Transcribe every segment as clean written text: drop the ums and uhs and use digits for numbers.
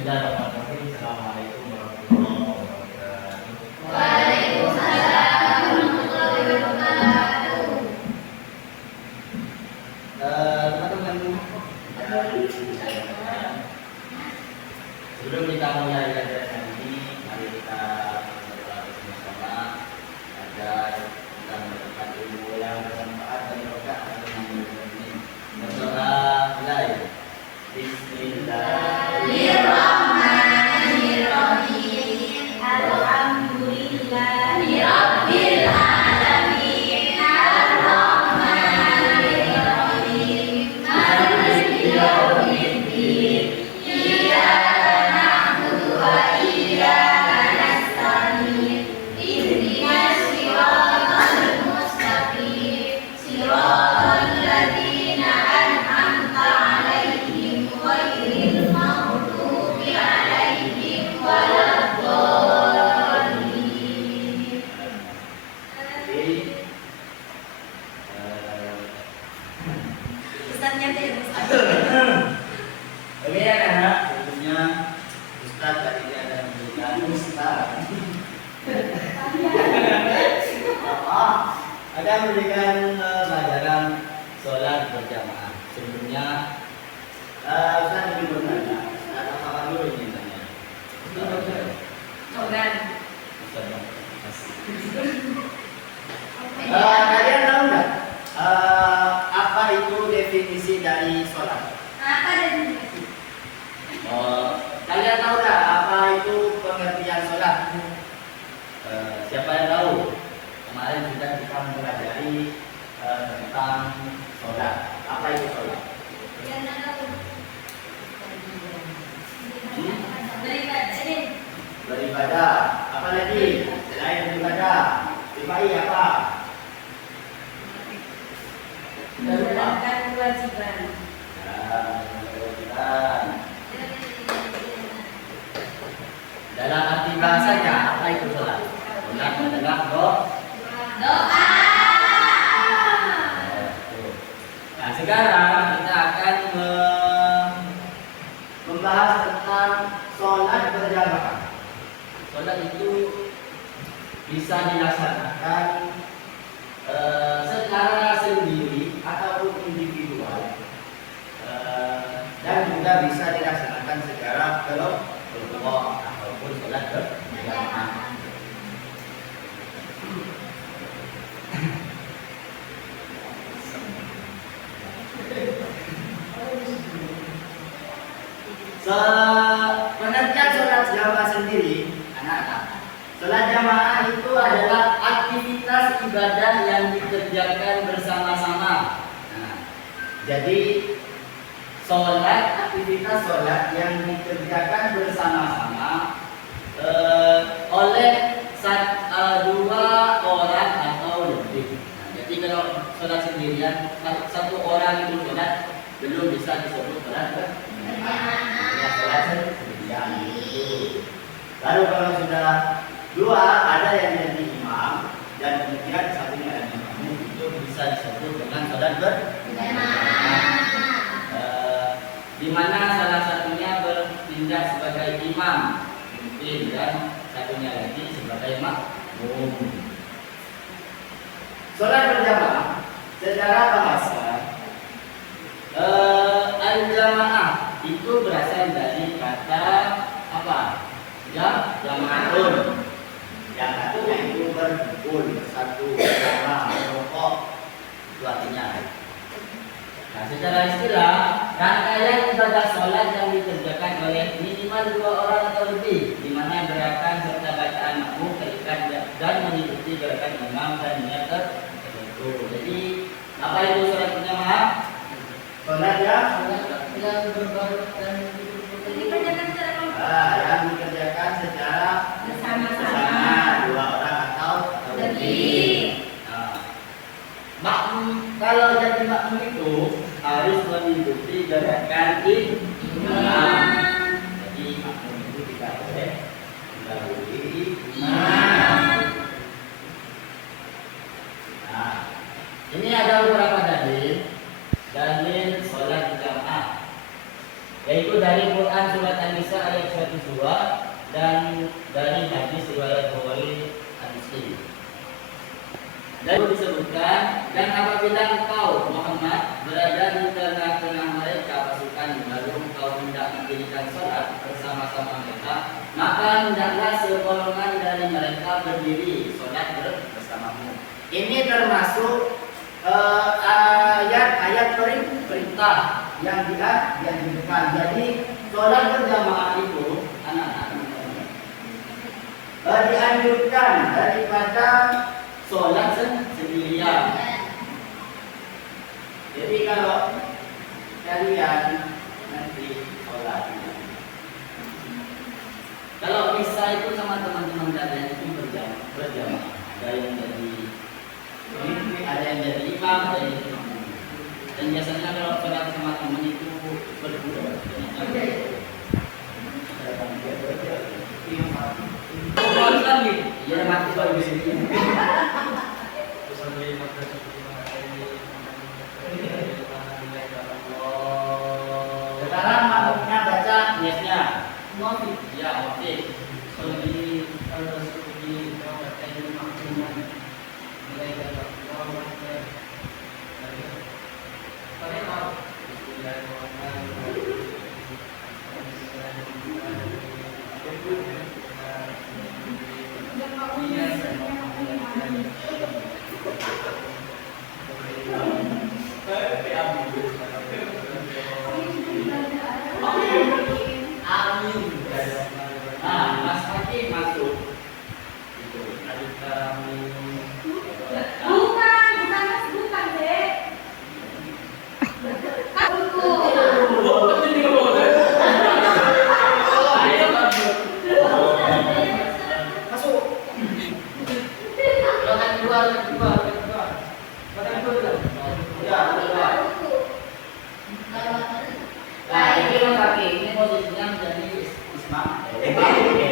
Bismillahirrahmanirrahim. Assalamualaikum warahmatullahi wabarakatuh. Waalaikumsalam warahmatullahi wabarakatuh. Teman-teman, sebelum kita mulai kajian ini, mari kita berdoa bersama-sama agar kita mendapatkan ilmu yang bermanfaat dan berkah. Berdoa mulai. Bismillahirrahmanirrahim. Alhamdulillahi rabbil alamin. Ar-Rahmanir-Rahim. Maliki yaumiddin. Iyyaka na'budu wa iyyaka nasta'in. Ihdinas siratal mustaqim. Siratal ladzina an'amta 'alaihim ghairil maghdubi 'alaihim waladdallin. Ustaznya deh, Ustaz. Oke ya anak, tentunya Ustaz tadi dia ada memberikan Ustaz. Ada memberikan pelajaran sholat berjamaah. Sebelumnya Ustaz ingin bertanya, apa dulu ini tanya? Coran. Kalian tahu nggak apa itu definisi dari sholat? Apa definisi? Kalian tahu nggak apa itu pengertian sholat? Siapa yang tahu? Kemarin sudah kita mempelajari tentang sholat. Apa itu sholat? Beribadah. Apa lagi? Selain beribadah, ibadah apa? Menjalankan kewajiban. Kewajiban. Dalam arti bahasanya apa itu sholat? Sholat adalah Doa. Nah, sekarang kita akan membahas tentang sholat berjamaah. Sholat itu bisa dilaksanakan secara sendiri ataupun individual, dan juga bisa dilaksanakan secara kelompok ataupun sholat berjamaah. Pengertian sholat jamaah sendiri, anak-anak. Sholat jamaah itu adalah aktivitas ibadah yang dikerjakan bersama-sama. Nah, jadi aktivitas sholat yang dikerjakan bersama-sama oleh dua orang atau lebih. Nah, jadi kalau sholat sendirian, satu orang itu sholat belum bisa disebut sholat berjamaah. Sholat sendirian itu. Lalu kalau sudah dua, ada yang jadi imam dan kemudian satunya lagi makmum, itu bisa disebut dengan sholat berjamaah. Di mana salah satunya bertindak sebagai imam, mungkin, dan satunya lagi sebagai makmum. Sholat berjamaah secara bahasa al-jamaah itu berasal dari kata apa? Jama'atun. Yang satunya itu berkumpul bersatu bersama merokok, itu artinya. Nah, secara istilah, rangkaian ibadah sholat yang dikerjakan oleh minimal dua orang atau lebih, di mana gerakan serta bacaan makmum terikat dan mengikuti gerakan imam dan niat tertentu. Jadi, apa itu sholat berjamaah? Sholat yang berbaris dan yang dikerjakan secara bersama dua orang atau lebih. Makmum, kalau jadi makmum itu harus mengikuti gerakan imam. Jadi makmum Yosua dan dari hadis riwayat Bukhari dan Muslim. Dan disebutkan, dan apabila engkau Muhammad berada di tengah-tengah mereka pasukan, lalu engkau hendak mendirikan sholat bersama-sama mereka, maka hendaklah segolongan dari mereka berdiri sholat bersamamu. Ini termasuk ayat-ayat perintah yang dianjurkan. Jadi sholat berjamaah itu anak-anak dianjurkan daripada sholat sendirian. Jadi kalau kalian nanti sholat, kalau bisa itu sama teman-teman kalian itu berjamaah. Ada yang jadi pemimpin, ada yang jadi imam, ada yang jadi imam. Dan biasanya kalau sholat sama teman itu berdua. Iya mati soal di sini. Sekarang makmumnya baca niatnya. Muafik. Ya, muafik. Mas Fakih masuk. Itu adik kami. Bukan, Dek. Masuk. Rokan dua. Ya, dua. Nah, ini Mas Fakih, ini posisinya menjadi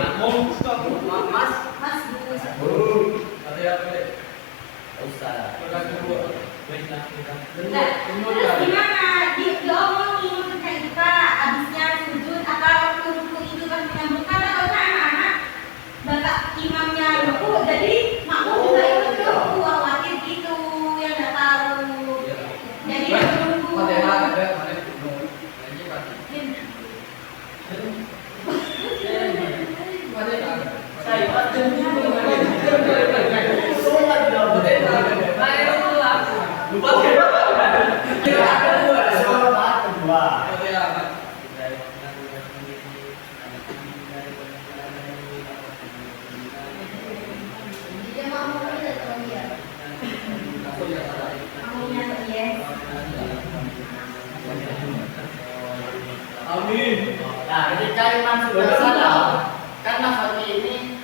makmum, mas. Ustaz. Terus gimana? Diomongin ketika habisnya sujud apa waktu ruku itu kan menyambungkan atau anak-anak bapak imamnya ruku jadi makmum juga ikut ruku khawatir gitu yang nggak tahu. Jadi ruku. Nah, ketika imam sudah salam, kan Mas Fakih ini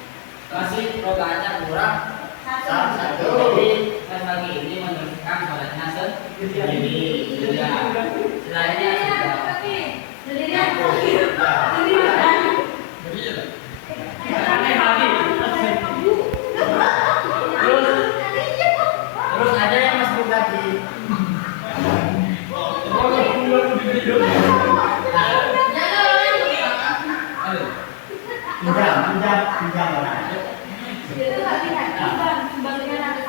masih rokaatnya kurang satu. Jadi Mas Fakih ini meneruskan sholatnya sendiri. Ya. Selainnya sudah. Terus ada yang Mas Bukati. Pinjam orang.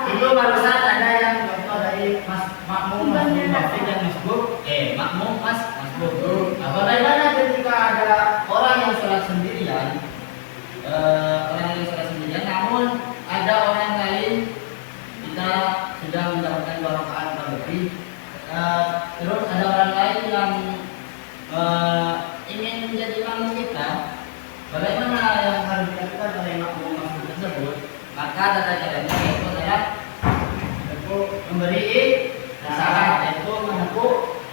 Itu barusan ada yang contoh dari Mas Makmum, Mas Bukati dan Mas Buk. Makmum, Mas Buk. Nah, bagaimana ketika ada orang yang sholat sendirian, namun ada orang lain kita sudah mendapatkan 2 rakaat lebih, terus ada orang lain yang ingin menjadi imam kita, bagaimana yang harus dilakukan oleh makmum tersebut? Maka tata caranya yaitu adalah memberi isyarat, yaitu menepuk